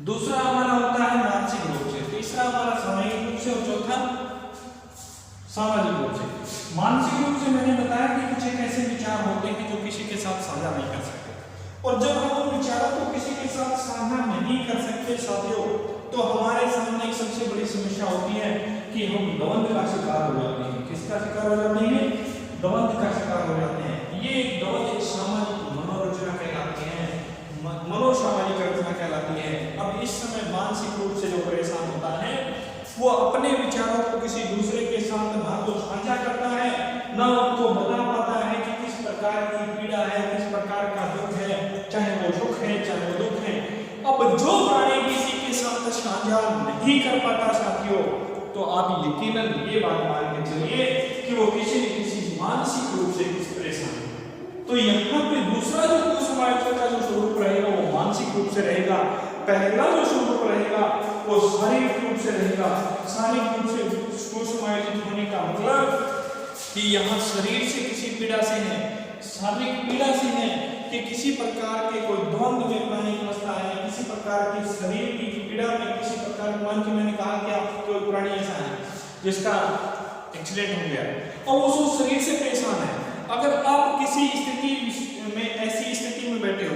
दूसरा हमारा होता है मानसिक रूप से, तीसरा हमारा सामाजिक रूप से और चौथा सामाजिक रूप से। मानसिक रूप से मैंने बताया कि कुछ एक ऐसे विचार होते हैं जो किसी के साथ साझा नहीं कर सकते, और जब हम उन विचारों को किसी के साथ साझा नहीं कर सकते साथियों, तो हमारे सामने एक सबसे बड़ी समस्या होती है कि हम द्वंद्व का शिकार हो जाते हैं। किसका शिकार हो जाते हैं? द्वंद्व का शिकार हो जाते हैं। ये द्वंद्व एक सामाजिक मनोरचना कहलाती है, मनोसामाजिक रचना कहलाती है। अब इस समय मानसिक रूप से जो परेशान होता है वो अपने विचारों को किसी दूसरे के साथ ना तो साझा करता है, ना उनको बता पाता है कि किस प्रकार की पीड़ा है, किस प्रकार का दुख है, चाहे वो सुख है चाहे वो दुख है। अब जो प्राणी किसी के साथ साझा नहीं कर पाता साथियों, तो आप यकीनन ये बात मान के चलिए कि वो किसी न किसी मानसिक रूप से परेशान है। तो यहाँ पे दूसरा जो कुसमायोजन का जो स्वरूप रहेगा वो मानसिक रूप से रहेगा, पहला जो स्वरूप रहेगा वो शारीरिक रूप से रहेगा। शारीरिक रूप से कुसमायोजित होने का मतलब कि यहाँ शरीर से किसी पीड़ा से है, शारीरिक पीड़ा से है, कि किसी प्रकार के कोई द्वंद्व में प्राणी फंसता है, किसी प्रकार की शरीर की पीड़ा में, किसी प्रकार मान के मैंने कहा कि आप कोई प्राणी ऐसा है जिसका एक्सीडेंट हो गया और वो शरीर से परेशान है। अगर आप किसी स्थिति में, ऐसी स्थिति में बैठे हो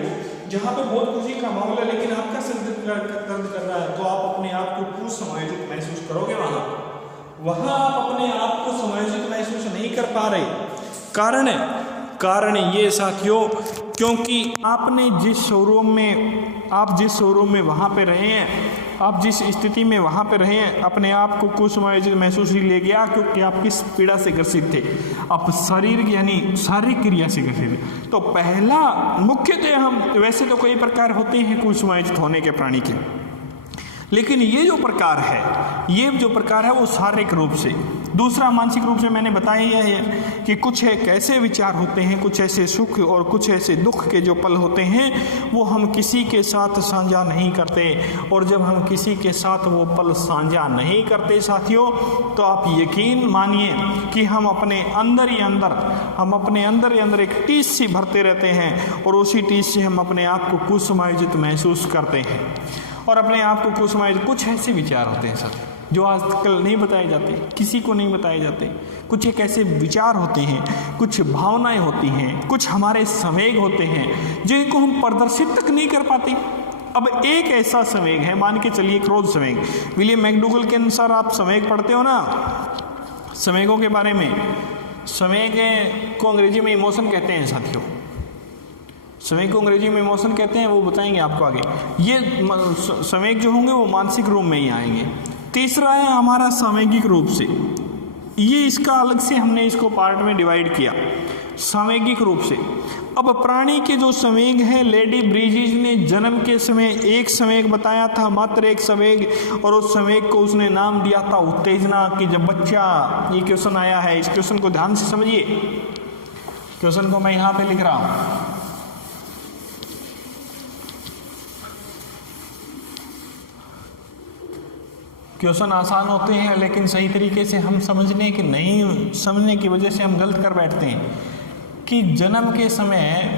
जहाँ पे बहुत खुशी का माहौल है लेकिन आपका सिर दर्द कर रहा है, तो आप अपने आप को कुसमायोजित महसूस करोगे। वहाँ आप अपने आप को समायोजित महसूस नहीं कर पा रहे। कारण ये साथियों, क्योंकि आपने जिस शोरूम में वहाँ पे रहे हैं, आप जिस स्थिति में वहाँ पे रहे हैं, अपने आप को कुसमायोजित महसूस ही ले गया, क्योंकि आप किस पीड़ा से ग्रसित थे, आप शरीर यानी शारीरिक क्रिया से ग्रसित थे। तो पहला मुख्यतः हम वैसे तो कई प्रकार होते हैं कुसमायोजित होने के प्राणी के, लेकिन ये जो प्रकार है वो शारीरिक रूप से। दूसरा मानसिक रूप से मैंने बताया है कि कुछ एक ऐसे विचार होते हैं, कुछ ऐसे सुख और कुछ ऐसे दुख के जो पल होते हैं वो हम किसी के साथ साझा नहीं करते, और जब हम किसी के साथ वो पल साझा नहीं करते साथियों, तो आप यकीन मानिए कि हम अपने अंदर ही अंदर एक टीस सी भरते रहते हैं, और उसी टीस से हम अपने आप को कुसमायोजित महसूस करते हैं। और अपने आप को कुसमायोजित, कुछ ऐसे विचार होते हैं सर जो आजकल नहीं बताए जाते, किसी को नहीं बताए जाते। कुछ एक ऐसे विचार होते हैं, कुछ भावनाएं होती हैं, कुछ हमारे संवेग होते हैं जिनको हम प्रदर्शित तक नहीं कर पाते। अब एक ऐसा संवेग है, मान के चलिए क्रोध संवेग। विलियम मैकडूगल के अनुसार आप संवेग पढ़ते हो ना, संवेगों के बारे में। संवेग को अंग्रेजी में इमोशन कहते हैं साथियों, संवेग को अंग्रेजी में इमोशन कहते हैं, वो बताएंगे आपको आगे। ये संवेग जो होंगे वो मानसिक रूप में ही आएंगे। तीसरा है हमारा सामयिक रूप से, ये इसका अलग से हमने इसको पार्ट में डिवाइड किया, सामयिक रूप से। अब प्राणी के जो संवेग है, लेडी ब्रिजिज ने जन्म के समय एक संवेग बताया था, मात्र एक संवेग, और उस संवेग को उसने नाम दिया था उत्तेजना। कि जब बच्चा, ये क्वेश्चन आया है, इस क्वेश्चन को ध्यान से समझिए, क्वेश्चन को मैं यहाँ पे लिख रहा हूँ। क्वेश्चन आसान होते हैं लेकिन सही तरीके से हम समझने की वजह से हम गलत कर बैठते हैं। कि जन्म के समय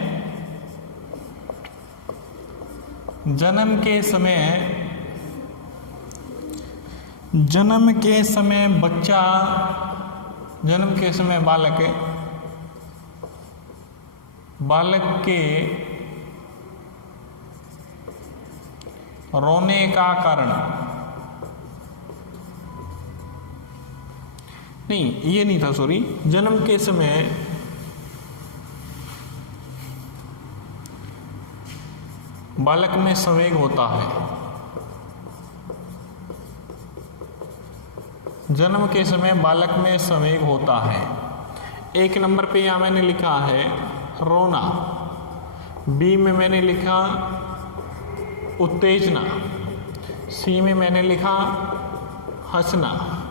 बच्चा, जन्म के समय बालक के रोने का कारण नहीं, ये नहीं था, सॉरी। जन्म के समय बालक में संवेग होता है, जन्म के समय बालक में संवेग होता है। एक नंबर पे यहाँ मैंने लिखा है रोना, बी में मैंने लिखा उत्तेजना, सी में मैंने लिखा हंसना,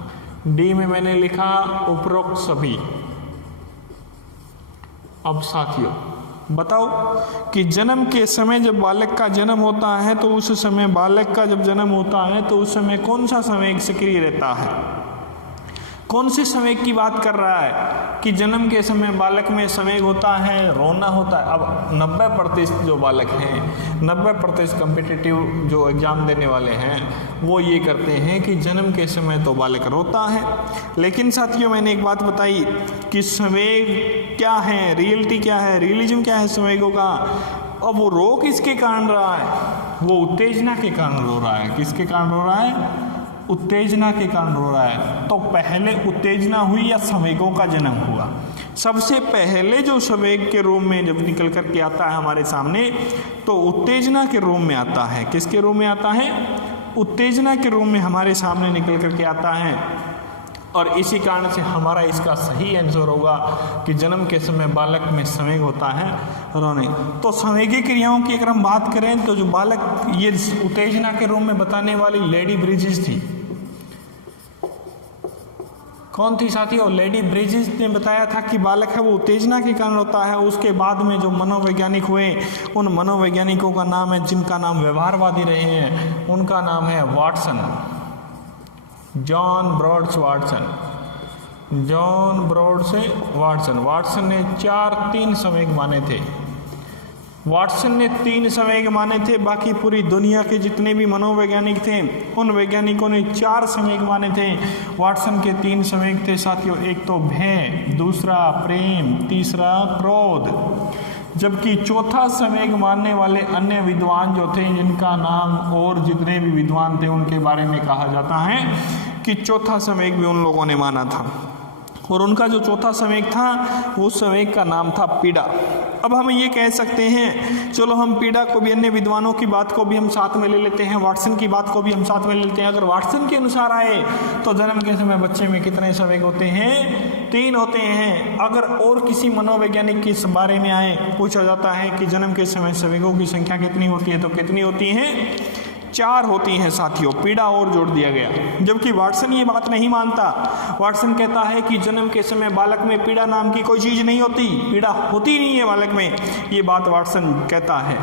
डी में मैंने लिखा उपरोक्त सभी। अब साथियों बताओ कि जन्म के समय जब बालक का जन्म होता है तो उस समय बालक का जब जन्म होता है तो उस समय कौन सा संवेग सक्रिय रहता है? कौन से संवेग की बात कर रहा है कि जन्म के समय बालक में संवेग होता है, रोना होता है। अब 90% जो बालक हैं, 90% कम्पिटिटिव जो एग्ज़ाम देने वाले हैं वो ये करते हैं कि जन्म के समय तो बालक रोता है। लेकिन साथियों मैंने एक बात बताई कि संवेग क्या है, रियलिटी क्या है, रियलिज्म क्या है संवेगों का। अब वो रो किसके कारण रहा है? वो उत्तेजना के कारण रो रहा है। किसके कारण रो रहा है? उत्तेजना के कारण रो रहा है। तो पहले उत्तेजना हुई या संवेगों का जन्म हुआ? सबसे पहले जो संवेग के रूप में जब निकल कर के आता है हमारे सामने तो उत्तेजना के रूप में आता है। किसके रूप में आता है? उत्तेजना के रूप में हमारे सामने निकल कर के आता है। और इसी कारण से हमारा इसका सही आंसर होगा कि जन्म के समय बालक में संवेग होता है रोने। तो संवेगी क्रियाओं की अगर हम बात करें तो जो बालक ये उत्तेजना के रूप में बताने वाली लेडी ब्रिजेस थी। कौन थी साथियों? लेडी ब्रिजेस ने बताया था कि बालक है वो उत्तेजना के कारण होता है। उसके बाद में जो मनोवैज्ञानिक हुए उन मनोवैज्ञानिकों का नाम है, जिनका नाम व्यवहारवादी रहे हैं, उनका नाम है Watson, John broads Watson. John broads Watson. Watson ने 3 संवेग माने थे। वाटसन ने 3 संवेग माने थे। बाकी पूरी दुनिया के जितने भी मनोवैज्ञानिक थे उन वैज्ञानिकों ने 4 संवेग माने थे। वाटसन के 3 संवेग थे साथियों, एक तो भय, दूसरा प्रेम, तीसरा क्रोध। जबकि चौथा संवेग मानने वाले अन्य विद्वान जो थे, जिनका नाम और जितने भी विद्वान थे उनके बारे में कहा जाता है कि चौथा संवेग भी उन लोगों ने माना था। और उनका जो चौथा संवेग था उस संवेग का नाम था पीड़ा। अब हम ये कह सकते हैं, चलो हम पीड़ा को भी, अन्य विद्वानों की बात को भी हम साथ में ले लेते हैं, वाटसन की बात को भी हम साथ में ले लेते हैं। अगर वाटसन के अनुसार आए तो जन्म के समय बच्चे में कितने संवेग होते हैं? 3 होते हैं। अगर और किसी मनोवैज्ञानिक के इस बारे में आए, पूछा जाता है कि जन्म के समय संवेगों की संख्या कितनी होती है, तो कितनी होती है? 4 होती हैं साथियों। पीड़ा और जोड़ दिया गया। जबकि वाटसन ये बात नहीं मानता। वाटसन कहता है कि जन्म के समय बालक में पीड़ा नाम की कोई चीज़ नहीं होती, पीड़ा होती नहीं है बालक में। ये बात वाटसन कहता है।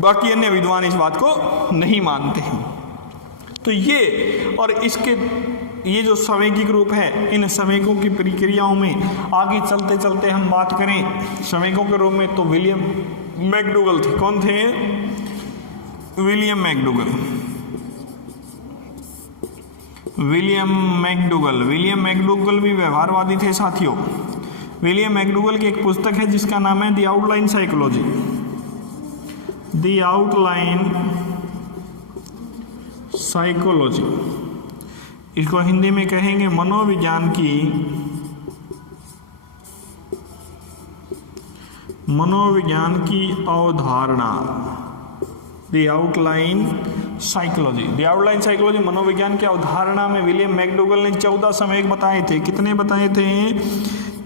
बाकी अन्य विद्वान इस बात को नहीं मानते हैं। तो ये और इसके ये जो संवेगिक रूप है, इन संवेगों की प्रक्रियाओं में आगे चलते चलते हम बात करें संवेगों के रूप में, तो विलियम मैकडूगल थे। कौन थे? William McDougall. William McDougall. William McDougall भी व्यवहारवादी थे साथियों। विलियम मैकडूगल की एक पुस्तक है जिसका नाम है the outline psychology. The outline psychology, इसको हिंदी में कहेंगे मनोविज्ञान की अवधारणा। The outline psychology. The outline psychology मनोविज्ञान की अवधारणा में विलियम मैकडूगल ने 14 संवेग बताए थे। कितने बताए थे?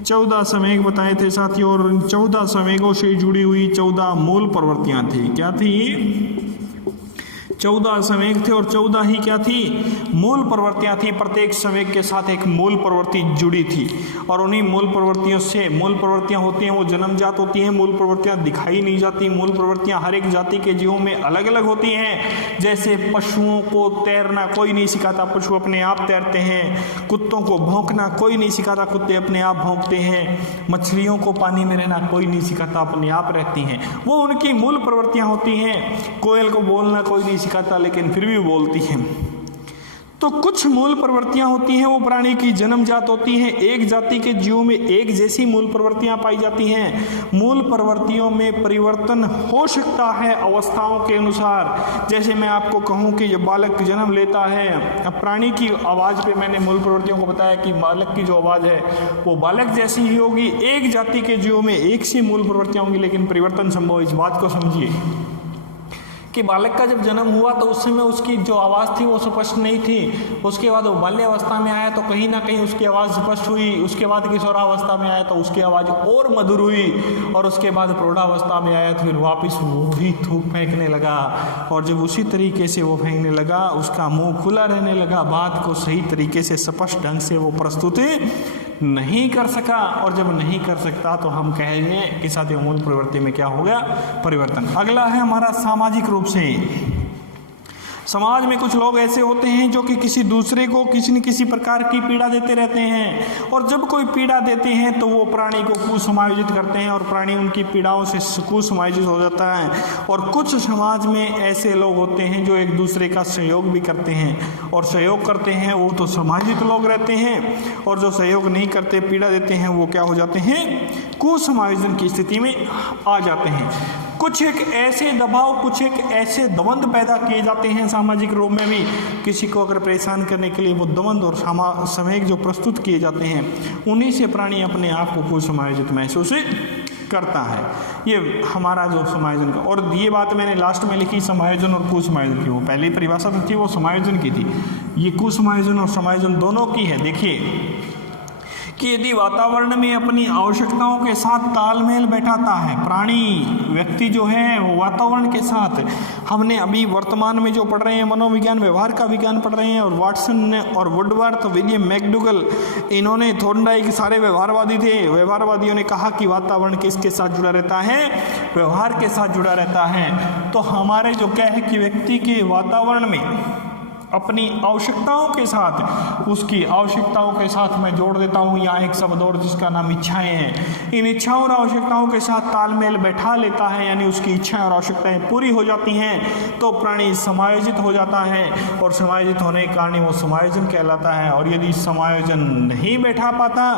14 संवेग बताए थे साथियों। और इन 14 संवेगों से जुड़ी हुई 14 मूल प्रवृत्तियां थी। क्या थी? 14 संवेग थे और 14 ही क्या थी? मूल प्रवृत्तियां थी। प्रत्येक संवेग के साथ एक मूल प्रवृत्ति जुड़ी थी और उन्हीं मूल प्रवृत्तियों से, मूल प्रवृत्तियां होती हैं वो जन्मजात होती हैं। मूल प्रवृत्तियां दिखाई नहीं जाती। मूल प्रवृत्तियां हर एक जाति के जीवों में अलग अलग होती हैं। जैसे पशुओं को तैरना कोई नहीं सिखाता, पशु अपने आप तैरते हैं। कुत्तों को भौंकना कोई नहीं सिखाता, कुत्ते अपने आप भौंकते हैं। मछलियों को पानी में रहना कोई नहीं सिखाता, अपने आप रहती हैं। वो उनकी मूल प्रवृत्तियां होती हैं। कोयल को बोलना कोई नहीं सिखाता, लेकिन फिर भी बोलती हैं। तो कुछ मूल प्रवृत्तियां होती हैं वो प्राणी की जन्मजात होती हैं। एक जाति के जीवों में एक जैसी मूल प्रवृत्तियां पाई जाती हैं। मूल प्रवृत्तियों में परिवर्तन हो सकता है अवस्थाओं के अनुसार। जैसे मैं आपको कहूं कि जब बालक जन्म लेता है, अब प्राणी की आवाज़ पे मैंने मूल प्रवृत्तियों को बताया कि बालक की जो आवाज़ है वो बालक जैसी ही होगी। एक जाति के जीवों में एक सी मूल प्रवृत्तियां होंगी, लेकिन परिवर्तन संभव। इस बात को समझिए कि बालक का जब जन्म हुआ तो उस समय उसकी जो आवाज़ थी वो स्पष्ट नहीं थी। उसके बाद वो बाल्यावस्था में आया तो कहीं ना कहीं उसकी आवाज़ स्पष्ट हुई। उसके बाद किशोरावस्था में आया तो उसकी आवाज़ और मधुर हुई। और उसके बाद प्रौढ़ावस्था में आया तो फिर वापस वो ही थूक फेंकने लगा। और जब उसी तरीके से वो फेंकने लगा, उसका मुंह खुला रहने लगा। बात को सही तरीके से स्पष्ट ढंग से वो प्रस्तुत नहीं कर सका। और जब नहीं कर सकता तो हम कहेंगे कि साथियों मूल प्रवृत्ति में क्या हो गया? परिवर्तन। अगला है हमारा सामाजिक रूप से। समाज में कुछ लोग ऐसे होते हैं जो कि किसी दूसरे को किसी न किसी प्रकार की पीड़ा देते रहते हैं, और जब कोई पीड़ा देते हैं तो वो प्राणी को कुसमायोजित करते हैं और प्राणी उनकी पीड़ाओं से कुसमायोजित हो जाता है। और कुछ समाज में ऐसे लोग होते हैं जो एक दूसरे का सहयोग भी करते हैं, और सहयोग करते हैं वो तो समायोजित लोग रहते हैं, और जो सहयोग नहीं करते पीड़ा देते हैं वो क्या हो जाते हैं, कुसमायोजन की स्थिति में आ जाते हैं। कुछ एक ऐसे दबाव, कुछ एक ऐसे द्वंद पैदा किए जाते हैं सामाजिक रूप में भी, किसी को अगर परेशान करने के लिए वो द्वंद और संवेग जो प्रस्तुत किए जाते हैं, उन्हीं से प्राणी अपने आप को कुसमायोजित महसूस करता है। ये हमारा जो समायोजन का, और ये बात मैंने लास्ट में लिखी समायोजन और कुसमायोजन की, वो पहली परिभाषा तो थी वो समायोजन की थी, ये कुसमायोजन और समायोजन दोनों की है। देखिए कि यदि वातावरण में अपनी आवश्यकताओं के साथ तालमेल बैठाता है प्राणी, व्यक्ति जो है वो वातावरण के साथ, हमने अभी वर्तमान में जो पढ़ रहे हैं मनोविज्ञान व्यवहार का विज्ञान पढ़ रहे हैं, और वाटसन ने और वुडवर्थ, विलियम मैकडूगल, इन्होंने थॉर्नडाइक सारे व्यवहारवादी थे। व्यवहारवादियों ने कहा कि वातावरण किसके साथ जुड़ा रहता है, व्यवहार के साथ जुड़ा रहता है। तो हमारे जो क्या है कि व्यक्ति के वातावरण में अपनी आवश्यकताओं के साथ, उसकी आवश्यकताओं के साथ मैं जोड़ देता हूँ यहाँ एक शब्द और जिसका नाम इच्छाएं हैं, इन इच्छाओं और आवश्यकताओं के साथ तालमेल बैठा लेता है, यानी उसकी इच्छाएं और आवश्यकताएं पूरी हो जाती हैं, तो प्राणी समायोजित हो जाता है, और समायोजित होने के कारण वो समायोजन कहलाता है। और यदि समायोजन नहीं बैठा पाता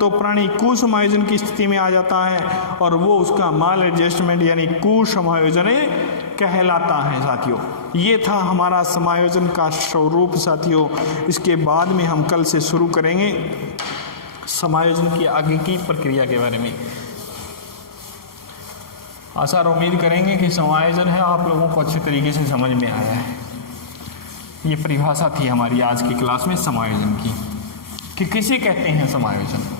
तो प्राणी कुसमायोजन की स्थिति में आ जाता है, और वो उसका माल एडजस्टमेंट यानी कुसमायोजन कहलाता है। साथियों, ये था हमारा समायोजन का स्वरूप साथियों। इसके बाद में हम कल से शुरू करेंगे समायोजन की आगे की प्रक्रिया के बारे में। आशा और उम्मीद करेंगे कि समायोजन है आप लोगों को अच्छे तरीके से समझ में आया है। ये परिभाषा थी हमारी आज की क्लास में समायोजन की, कि किसे कहते हैं समायोजन।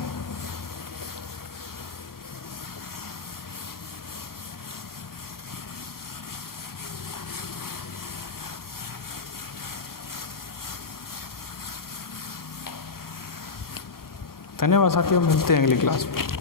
धन्यवाद साथियों, मिलते हैं अगली क्लास में।